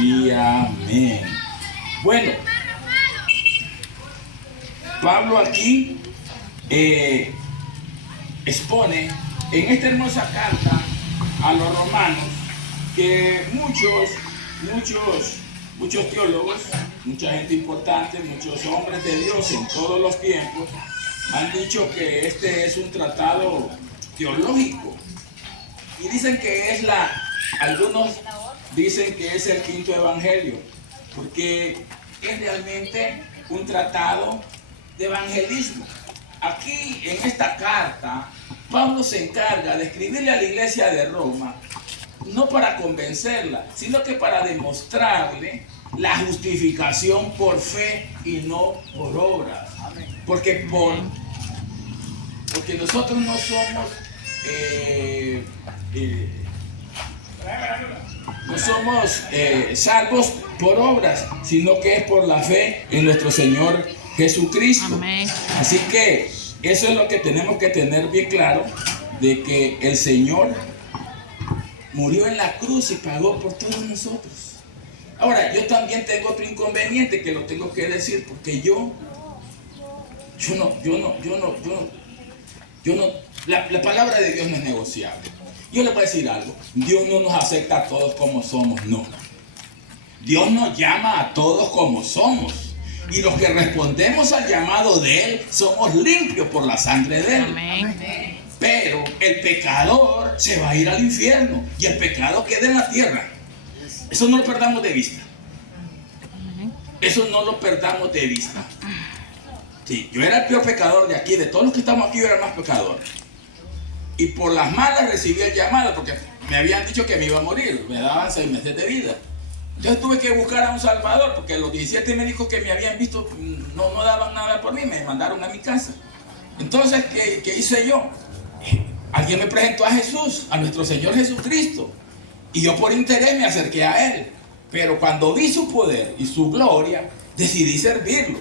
y amén. Bueno, Pablo aquí expone en esta hermosa carta a los romanos que muchos teólogos, mucha gente importante, muchos hombres de Dios en todos los tiempos han dicho que este es un tratado teológico y dicen que es algunos dicen que es el quinto evangelio porque es realmente un tratado de evangelismo. Aquí en esta carta Pablo se encarga de escribirle a la iglesia de Roma no para convencerla, sino que para demostrarle la justificación por fe y no por obras. Porque nosotros no somos salvos por obras, sino que es por la fe en nuestro Señor Jesucristo. Amén. Así que eso es lo que tenemos que tener bien claro, de que el Señor murió en la cruz y pagó por todos nosotros. Ahora, yo también tengo otro inconveniente que lo tengo que decir, porque la palabra de Dios no es negociable. Yo le voy a decir algo, Dios no nos acepta a todos como somos, no. Dios nos llama a todos como somos. Y los que respondemos al llamado de Él, somos limpios por la sangre de Él. Amén. Pero el pecador se va a ir al infierno y el pecado queda en la tierra. Eso no lo perdamos de vista. Eso no lo perdamos de vista. Sí, yo era el peor pecador de aquí, de todos los que estamos aquí yo era el más pecador. Y por las malas recibí el llamado porque me habían dicho que me iba a morir, me daban 6 meses de vida. Entonces tuve que buscar a un salvador porque los 17 médicos que me habían visto no daban nada por mí, me mandaron a mi casa. Entonces, ¿qué hice yo? Alguien me presentó a Jesús, a nuestro Señor Jesucristo, y yo por interés me acerqué a Él, pero cuando vi su poder y su gloria, decidí servirlo,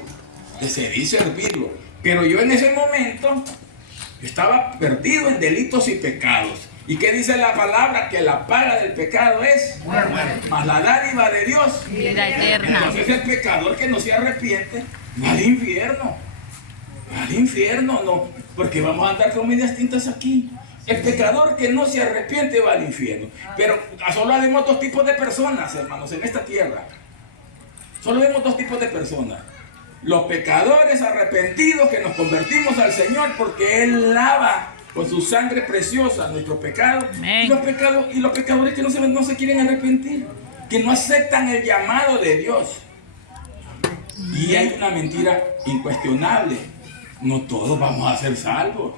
pero yo en ese momento estaba perdido en delitos y pecados. ¿Y qué dice la palabra? Que la paga del pecado es muerte, mas la dádiva de Dios vida eterna. Entonces el pecador que no se arrepiente va al infierno. No, porque vamos a andar con medias tintas aquí. El pecador que no se arrepiente va al infierno. Pero solo vemos 2 tipos de personas, hermanos, en esta tierra. Solo vemos 2 tipos de personas. Los pecadores arrepentidos que nos convertimos al Señor porque Él lava con su sangre preciosa nuestro pecado. Y los pecadores que no se quieren arrepentir, que no aceptan el llamado de Dios. Y hay una mentira incuestionable: no todos vamos a ser salvos.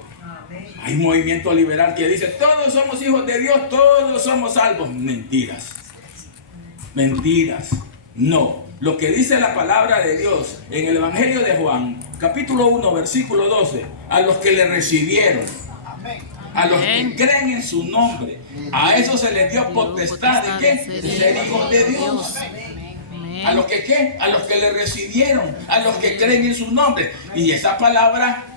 Hay un movimiento liberal que dice todos somos hijos de Dios, todos somos salvos. Mentiras. No. Lo que dice la palabra de Dios en el Evangelio de Juan, capítulo 1, versículo 12, a los que le recibieron, a los que creen en su nombre, a eso se les dio potestad de ¿qué? De ser hijos de Dios. ¿A los que qué? A los que le recibieron, a los que creen en su nombre. Y esa palabra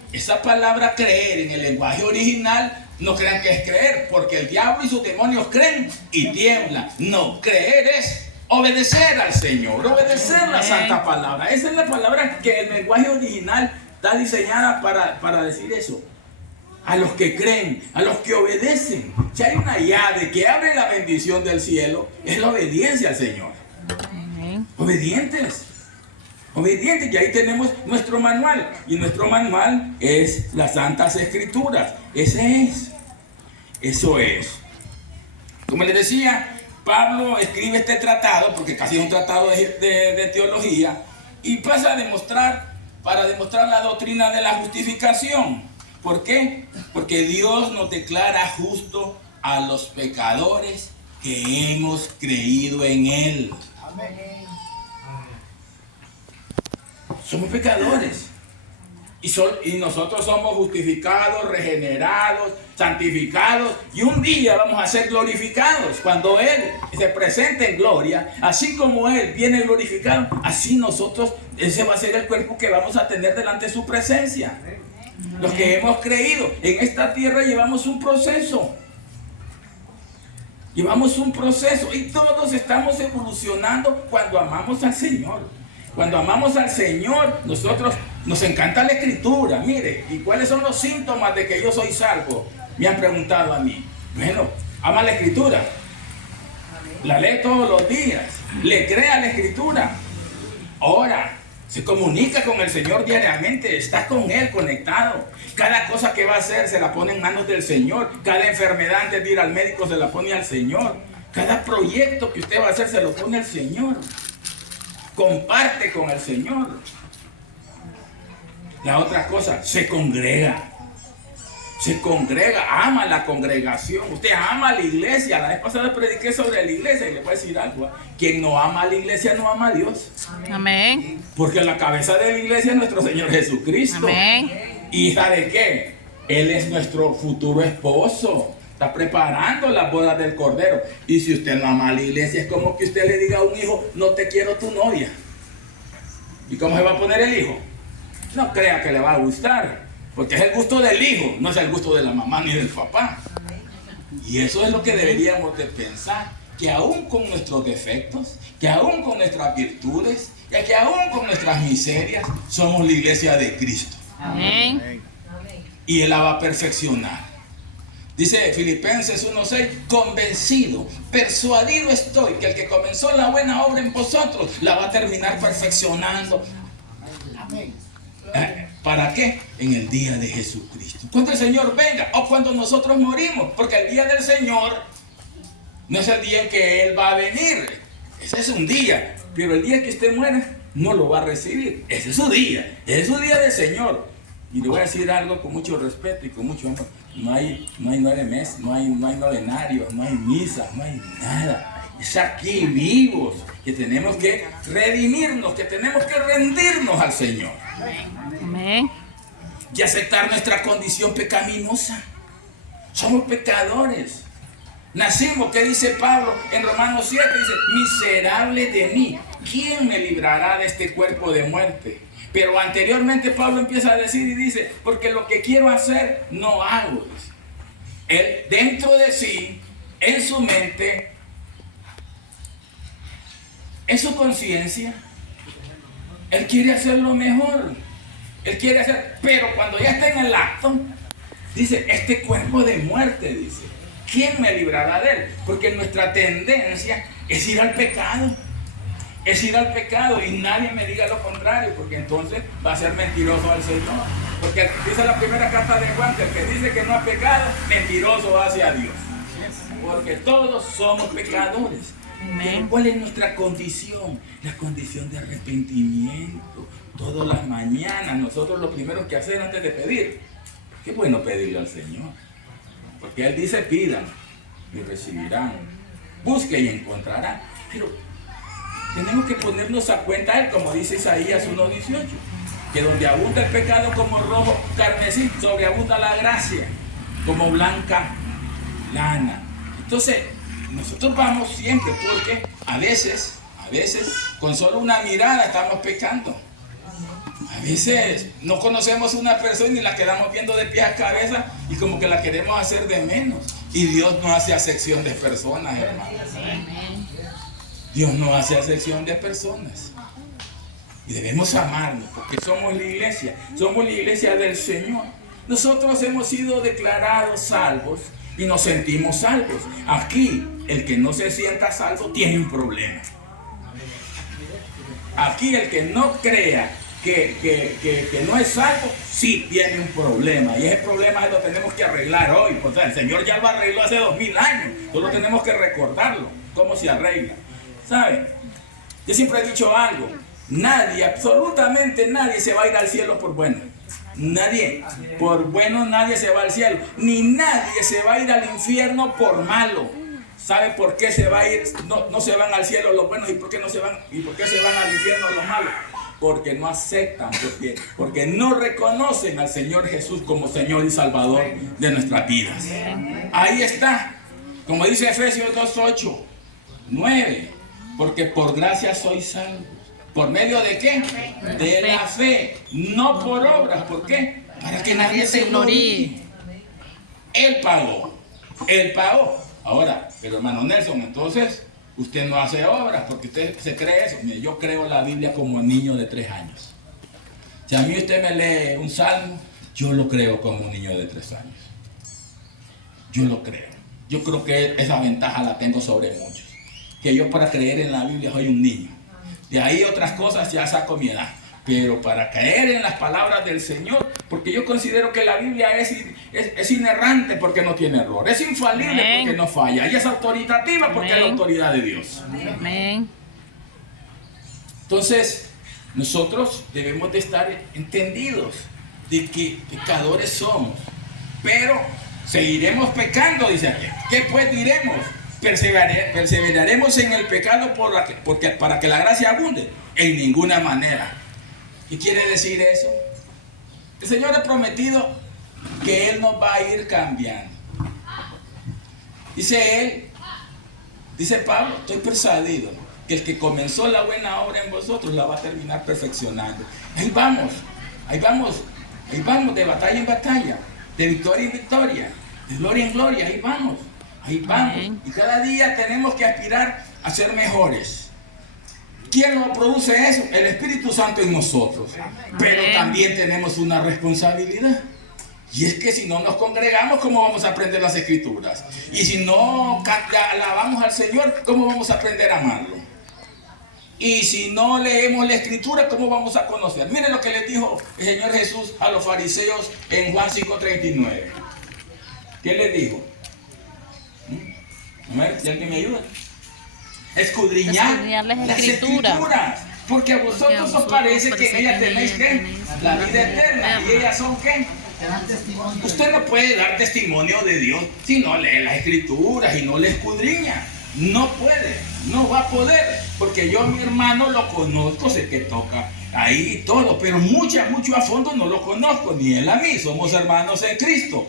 creer en el lenguaje original, no crean que es creer, porque el diablo y sus demonios creen y tiemblan. No, creer es obedecer al Señor, obedecer la santa palabra. Esa es la palabra que el lenguaje original está diseñada para decir eso. A los que creen, a los que obedecen. Si hay una llave que abre la bendición del cielo, es la obediencia al Señor. Obedientes. Y ahí tenemos nuestro manual. Y nuestro manual es las Santas Escrituras. Eso es. Como les decía, Pablo escribe este tratado, porque casi es un tratado de teología, y pasa para demostrar la doctrina de la justificación. ¿Por qué? Porque Dios nos declara justo a los pecadores que hemos creído en Él. Amén. Somos pecadores. Y nosotros somos justificados, regenerados, santificados, y un día vamos a ser glorificados cuando Él se presente en gloria. Así como Él viene glorificado, así nosotros, ese va a ser el cuerpo que vamos a tener delante de su presencia. Los que hemos creído en esta tierra llevamos un proceso. Llevamos un proceso y todos estamos evolucionando cuando amamos al Señor. Cuando amamos al Señor, nosotros nos encanta la Escritura. Mire, ¿y cuáles son los síntomas de que yo soy salvo? Me han preguntado a mí. Bueno, ama la Escritura. La lee todos los días. Le cree a la Escritura. Ora. Se comunica con el Señor diariamente, está con Él conectado. Cada cosa que va a hacer se la pone en manos del Señor. Cada enfermedad antes de ir al médico se la pone al Señor. Cada proyecto que usted va a hacer se lo pone al Señor. Comparte con el Señor. La otra cosa, se congrega. Se congrega, ama la congregación. Usted ama la iglesia. La vez pasada prediqué sobre la iglesia y le voy a decir algo. Quien no ama a la iglesia no ama a Dios. Amén. Porque la cabeza de la iglesia es nuestro Señor Jesucristo. Amén. ¿Hija de qué? Él es nuestro futuro esposo. Está preparando las bodas del Cordero. Y si usted no ama a la iglesia, es como que usted le diga a un hijo, no te quiero tu novia. ¿Y cómo se va a poner el hijo? No crea que le va a gustar. Porque es el gusto del hijo, no es el gusto de la mamá ni del papá. Y eso es lo que deberíamos de pensar. Que aún con nuestros defectos, que aún con nuestras virtudes, y que aún con nuestras miserias, somos la iglesia de Cristo. Amén. Y Él la va a perfeccionar. Dice Filipenses 1:6, convencido, persuadido estoy que el que comenzó la buena obra en vosotros, la va a terminar perfeccionando. Amén. ¿Para qué? En el día de Jesucristo. Cuando el Señor venga o cuando nosotros morimos. Porque el día del Señor no es el día en que Él va a venir. Ese es un día. Pero el día que usted muera no lo va a recibir. Ese es su día. Ese es su día del Señor. Y le voy a decir algo con mucho respeto y con mucho amor. No hay 9 meses, no hay novenarios, no hay misas, no hay nada. Es aquí vivos que tenemos que redimirnos, que tenemos que rendirnos al Señor. Amén. Y aceptar nuestra condición pecaminosa. Somos pecadores. Nacimos, ¿qué dice Pablo en Romanos 7? Dice, miserable de mí, ¿quién me librará de este cuerpo de muerte? Pero anteriormente Pablo empieza a decir y dice, porque lo que quiero hacer no hago. Él dentro de sí, en su mente, en su conciencia, él quiere hacer lo mejor. Él quiere hacer, pero cuando ya está en el acto, dice, este cuerpo de muerte, dice, ¿quién me librará de él? Porque nuestra tendencia es ir al pecado. Es ir al pecado y nadie me diga lo contrario, porque entonces va a ser mentiroso al Señor. Porque dice la primera carta de Juan, que el que dice que no ha pecado, mentiroso hacia Dios. Porque todos somos pecadores. Pero ¿cuál es nuestra condición? La condición de arrepentimiento. Todas las mañanas nosotros lo primero que hacer antes de pedir, qué bueno pedirle al Señor. Porque Él dice, pidan y recibirán. Busquen y encontrarán. Pero tenemos que ponernos a cuenta a Él, como dice Isaías 1:18, que donde abunda el pecado como rojo carmesí, sobreabunda la gracia como blanca lana. Entonces, nosotros vamos siempre, porque a veces, con solo una mirada estamos pecando. A veces no conocemos una persona y la quedamos viendo de pie a cabeza y como que la queremos hacer de menos. Y Dios no hace acepción de personas, hermanos. Dios no hace acepción de personas. Y debemos amarnos porque somos la iglesia del Señor. Nosotros hemos sido declarados salvos y nos sentimos salvos. Aquí, el que no se sienta salvo tiene un problema. Aquí, el que no crea que no es salvo, sí tiene un problema. Y ese problema lo tenemos que arreglar hoy. O sea, el Señor ya lo arregló hace 2000 años. Solo tenemos que recordarlo, cómo se arregla. ¿Saben? Yo siempre he dicho algo. Nadie, absolutamente nadie se va a ir al cielo por bueno. Nadie. Por bueno nadie se va al cielo. Ni nadie se va a ir al infierno por malo. ¿Sabe por qué se va a ir? No se van al cielo los buenos. ¿Y por qué no se van? ¿Y por qué se van al infierno los malos? Porque no aceptan, porque no reconocen al Señor Jesús como Señor y Salvador de nuestras vidas. Ahí está. Como dice Efesios 2:8, 9. Porque por gracia sois salvos. ¿Por medio de qué? De la fe. No por obras. ¿Por qué? Para que nadie se gloríe. Él pagó. Ahora, Pero hermano Nelson, entonces usted no hace obras porque usted se cree eso. Mire, yo creo la Biblia como niño de 3 años. Si a mí usted me lee un salmo, yo lo creo como un niño de 3 años. Yo lo creo. Yo creo que esa ventaja la tengo sobre muchos. Que yo para creer en la Biblia soy un niño. De ahí otras cosas ya saco mi edad. Pero para caer en las palabras del Señor, porque yo considero que la Biblia es inerrante porque no tiene error. Es infalible Amén. porque no falla. Y es autoritativa porque es la Amén. autoridad de Dios. Amén. Entonces, nosotros debemos de estar entendidos de que pecadores somos. Pero seguiremos pecando, dice aquí. ¿Qué pues diremos? ¿Perseveraremos en el pecado para que la gracia abunde? En ninguna manera. ¿Qué quiere decir eso? El Señor ha prometido que Él nos va a ir cambiando. Dice Pablo, estoy persuadido que el que comenzó la buena obra en vosotros la va a terminar perfeccionando. Ahí vamos de batalla en batalla, de victoria en victoria, de gloria en gloria, ahí vamos. Amén. Y cada día tenemos que aspirar a ser mejores. ¿Quién nos produce eso? El Espíritu Santo en nosotros. Pero también tenemos una responsabilidad. Y es que si no nos congregamos, ¿cómo vamos a aprender las Escrituras? Y si no alabamos al Señor, ¿cómo vamos a aprender a amarlo? Y si no leemos la Escritura, ¿cómo vamos a conocer? Miren lo que les dijo el Señor Jesús a los fariseos en Juan 5:39. ¿Qué les dijo? A ver, si alguien me ayuda. Escudriñar las escrituras, porque a vosotros os parece que en ellas tenéis ¿qué? La vida eterna, y ellas son ¿qué? Usted no puede dar testimonio de Dios si no lee las escrituras y no le escudriña. No puede, no va a poder, porque yo a mi hermano lo conozco, sé que toca ahí todo, pero mucho a fondo no lo conozco, ni él a mí, somos hermanos en Cristo.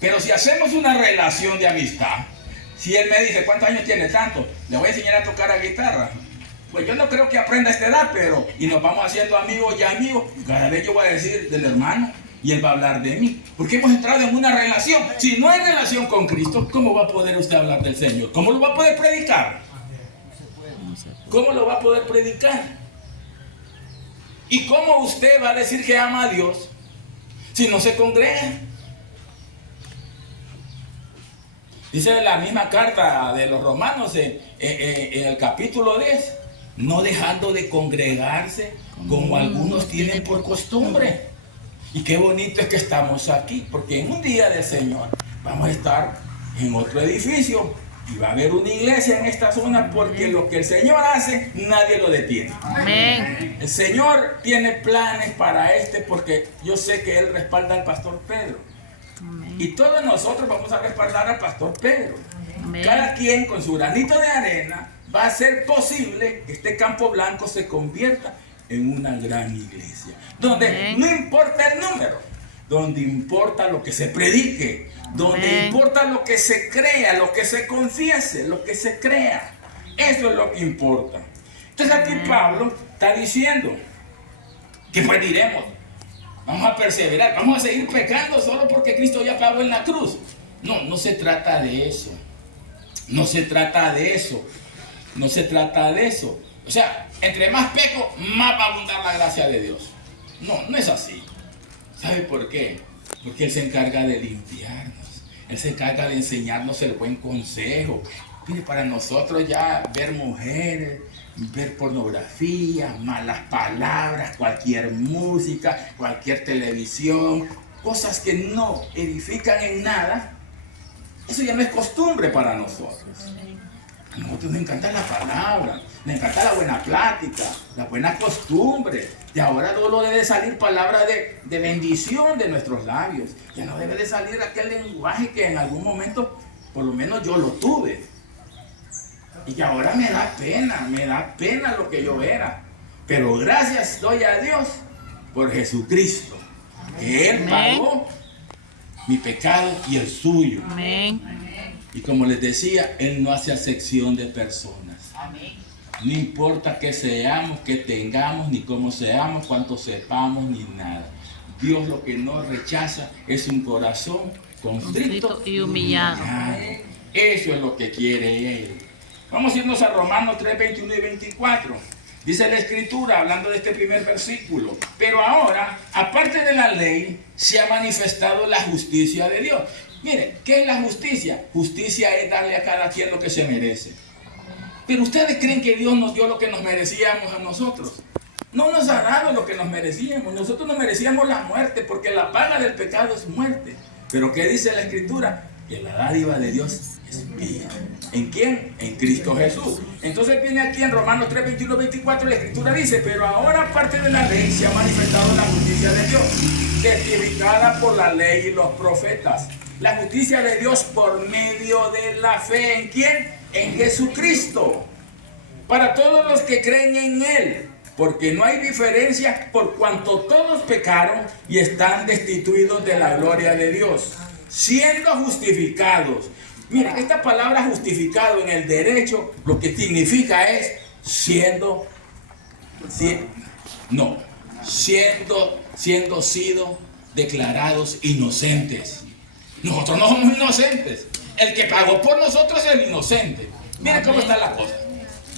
Pero si hacemos una relación de amistad, si él me dice, ¿cuántos años tiene? Tanto, le voy a enseñar a tocar la guitarra. Pues yo no creo que aprenda a esta edad, pero, y nos vamos haciendo amigos y amigos, y cada vez yo voy a decir del hermano, y él va a hablar de mí. Porque hemos entrado en una relación. Si no hay relación con Cristo, ¿cómo va a poder usted hablar del Señor? ¿Cómo lo va a poder predicar? ¿Cómo lo va a poder predicar? ¿Y cómo usted va a decir que ama a Dios si no se congrega? Dice la misma carta de los Romanos en el capítulo 10, no dejando de congregarse como algunos tienen por costumbre. Y qué bonito es que estamos aquí, porque en un día del Señor vamos a estar en otro edificio y va a haber una iglesia en esta zona, porque lo que el Señor hace, nadie lo detiene. Amén. El Señor tiene planes para porque yo sé que Él respalda al pastor Pedro. Y todos nosotros vamos a respaldar al pastor Pedro. Amén. Cada quien con su granito de arena va a hacer posible que este Campo Blanco se convierta en una gran iglesia. Donde Amén. no importa el número, donde importa lo que se predique, donde Amén. importa lo que se crea, lo que se confiese, lo que se crea. Eso es lo que importa. Entonces aquí Pablo está diciendo que pues diremos, vamos a perseverar, vamos a seguir pecando solo porque Cristo ya pagó en la cruz. No, no se trata de eso. No se trata de eso. No se trata de eso. O sea, entre más peco, más va a abundar la gracia de Dios. No, no es así. ¿Sabe por qué? Porque Él se encarga de limpiarnos. Él se encarga de enseñarnos el buen consejo. Mire, para nosotros ya ver mujeres, ver pornografía, malas palabras, cualquier música, cualquier televisión, cosas que no edifican en nada, eso ya no es costumbre para nosotros. A nosotros nos encanta la palabra, nos encanta la buena plática, la buena costumbre. Y ahora solo debe salir palabra de bendición de nuestros labios. Ya no debe de salir aquel lenguaje que en algún momento, por lo menos yo lo tuve. Y que ahora me da pena lo que yo era. Pero gracias doy a Dios por Jesucristo, que Él pagó mi pecado y el suyo. Amén. Y como les decía, Él no hace acepción de personas. No importa que seamos, que tengamos, ni cómo seamos, cuánto sepamos, ni nada. Dios lo que no rechaza es un corazón constrito Y humillado. Eso es lo que quiere Él. Vamos a irnos a Romanos 3, 21 y 24. Dice la Escritura, hablando de este primer versículo: pero ahora, aparte de la ley, se ha manifestado la justicia de Dios. Miren, ¿qué es la justicia? Justicia es darle a cada quien lo que se merece. Pero ustedes creen que Dios nos dio lo que nos merecíamos a nosotros. No nos ha dado lo que nos merecíamos. Nosotros nos merecíamos la muerte, porque la paga del pecado es muerte. Pero ¿qué dice la Escritura? Que la dádiva de Dios es vida. ¿En quién? En Cristo Jesús. Entonces viene aquí en Romanos 3, 21, 24, la Escritura dice: pero ahora, aparte de la ley, se ha manifestado la justicia de Dios, testificada por la ley y los profetas. La justicia de Dios por medio de la fe. ¿En quién? En Jesucristo. Para todos los que creen en Él. Porque no hay diferencia, por cuanto todos pecaron y están destituidos de la gloria de Dios, siendo justificados. Miren, esta palabra justificado en el derecho lo que significa es siendo sido declarados inocentes. Nosotros no somos inocentes. El que pagó por nosotros es el inocente. Miren cómo está la cosa.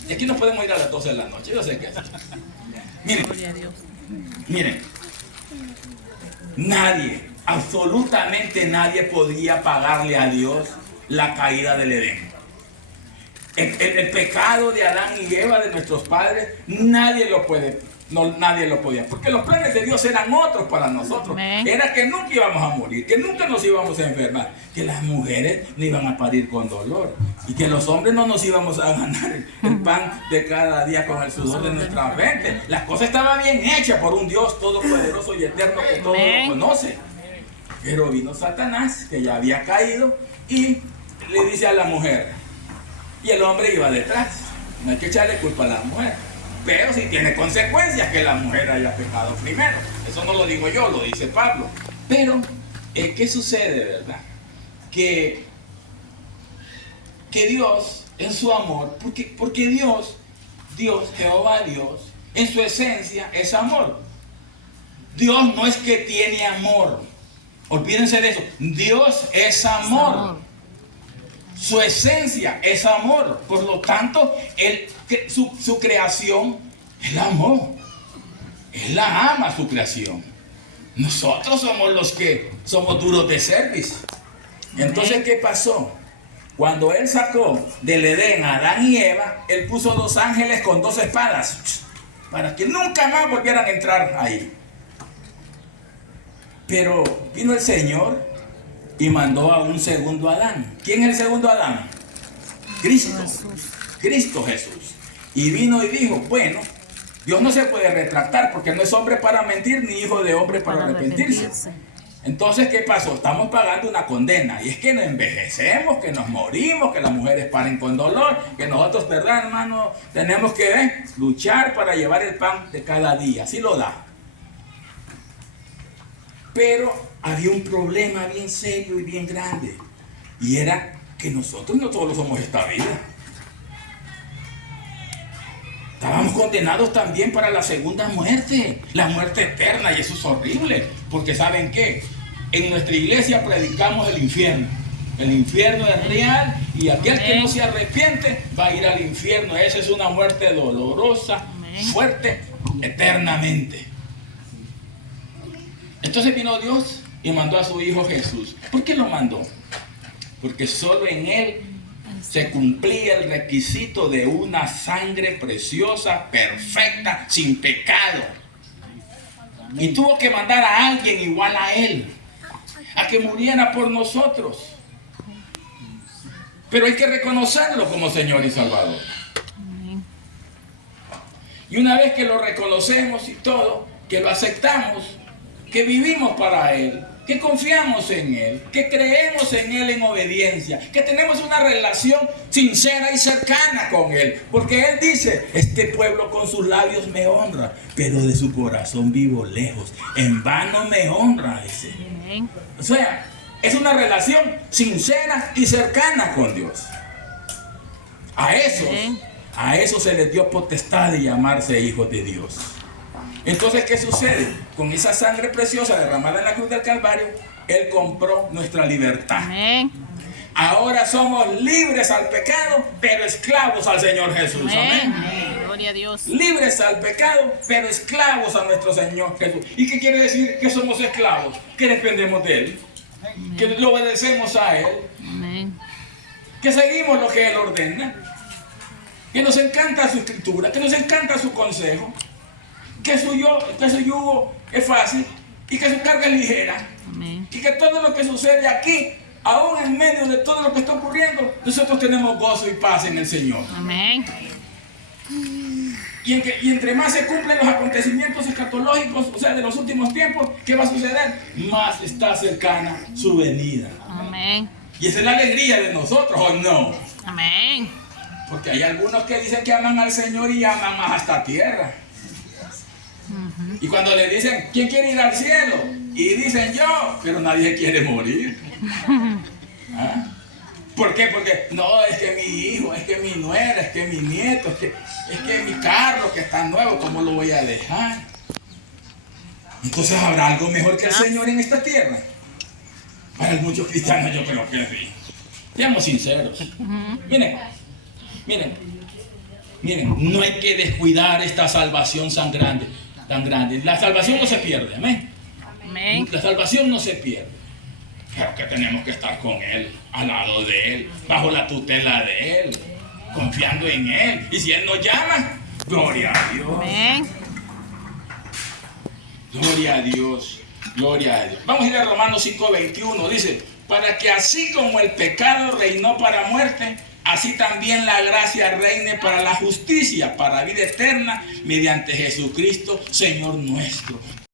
Y aquí no podemos ir a las 12 de la noche. Yo sé qué es. Miren, nadie, absolutamente nadie podía pagarle a Dios la caída del Edén. El pecado de Adán y Eva, de nuestros padres, nadie lo podía, porque los planes de Dios eran otros para nosotros. Era que nunca íbamos a morir, que nunca nos íbamos a enfermar, que las mujeres no iban a parir con dolor y que los hombres no nos íbamos a ganar el pan de cada día con el sudor de nuestra frente. Las cosas estaban bien hechas por un Dios todopoderoso y eterno que todo lo conoce. Pero vino Satanás, que ya había caído, y le dice a la mujer, y el hombre iba detrás. No hay que echarle culpa a la mujer, pero sí tiene consecuencias que la mujer haya pecado primero. Eso no lo digo yo, lo dice Pablo. Pero, ¿qué sucede, verdad? Que Dios, en su amor, porque Dios, Jehová Dios, en su esencia es amor. Dios no es que tiene amor. Olvídense de eso. Dios es amor. Su esencia es amor. Por lo tanto, su creación, Él amó. Él la ama, su creación. Nosotros somos los que somos duros de cerviz. Entonces, ¿qué pasó? Cuando Él sacó del Edén a Adán y Eva, Él puso 2 ángeles con 2 espadas para que nunca más volvieran a entrar ahí. Pero vino el Señor y mandó a un segundo Adán. ¿Quién es el segundo Adán? Cristo. Cristo Jesús. Y vino y dijo, bueno, Dios no se puede retractar porque no es hombre para mentir ni hijo de hombre para arrepentirse. Entonces, ¿qué pasó? Estamos pagando una condena. Y es que nos envejecemos, que nos morimos, que las mujeres paren con dolor, que nosotros, ¿verdad, hermano? Tenemos que luchar para llevar el pan de cada día. Así lo da. Pero había un problema bien serio y bien grande. Y era que nosotros no todos somos esta vida. Estábamos condenados también para la segunda muerte, la muerte eterna, y eso es horrible, porque ¿saben qué? En nuestra iglesia predicamos el infierno. El infierno es real y aquel que no se arrepiente va a ir al infierno. Esa es una muerte dolorosa, fuerte, eternamente. Entonces vino Dios y mandó a su Hijo Jesús. ¿Por qué lo mandó? Porque solo en Él se cumplía el requisito de una sangre preciosa, perfecta, sin pecado. Y tuvo que mandar a alguien igual a Él, a que muriera por nosotros. Pero hay que reconocerlo como Señor y Salvador. Y una vez que lo reconocemos y todo, que lo aceptamos, que vivimos para Él, que confiamos en Él, que creemos en Él en obediencia, que tenemos una relación sincera y cercana con Él. Porque Él dice, este pueblo con sus labios me honra, pero de su corazón vivo lejos. En vano me honra ese. O sea, es una relación sincera y cercana con Dios. A esos se les dio potestad de llamarse hijos de Dios. Entonces, ¿qué sucede? Con esa sangre preciosa derramada en la cruz del Calvario, Él compró nuestra libertad. Ahora somos libres al pecado, pero esclavos al Señor Jesús. Amén. Amén. Gloria a Dios. Libres al pecado, pero esclavos a nuestro Señor Jesús. ¿Y qué quiere decir que somos esclavos? Que dependemos de Él, que le obedecemos a Él, Amén. que seguimos lo que Él ordena, que nos encanta su escritura, que nos encanta su consejo, que su yugo es fácil y que su carga es ligera. Amén. Y que todo lo que sucede aquí, aún en medio de todo lo que está ocurriendo, nosotros tenemos gozo y paz en el Señor. Amén. Y entre más se cumplen los acontecimientos escatológicos, o sea, de los últimos tiempos, ¿qué va a suceder? Más está cercana su venida. Amén. Y esa es la alegría de nosotros, ¿o no? Amén. Porque hay algunos que dicen que aman al Señor y aman más hasta tierra. Y cuando le dicen, ¿quién quiere ir al cielo? Y dicen yo, pero nadie quiere morir. ¿Ah? ¿Por qué? Porque no, es que mi hijo, es que mi nuera, es que mi nieto, es que mi carro que está nuevo, ¿cómo lo voy a dejar? Entonces, ¿habrá algo mejor que el Señor en esta tierra? Para muchos cristianos yo creo que sí. Seamos sinceros. Miren, no hay que descuidar esta salvación tan grande. La salvación no se pierde, amén. Amén. La salvación no se pierde. Pero que tenemos que estar con Él, al lado de Él, bajo la tutela de Él, confiando en Él. Y si Él nos llama, gloria a Dios. Amén. Gloria a Dios. Gloria a Dios. Vamos a ir a Romanos 5:21. Dice, para que así como el pecado reinó para muerte, así también la gracia reine para la justicia, para vida eterna, mediante Jesucristo, Señor nuestro.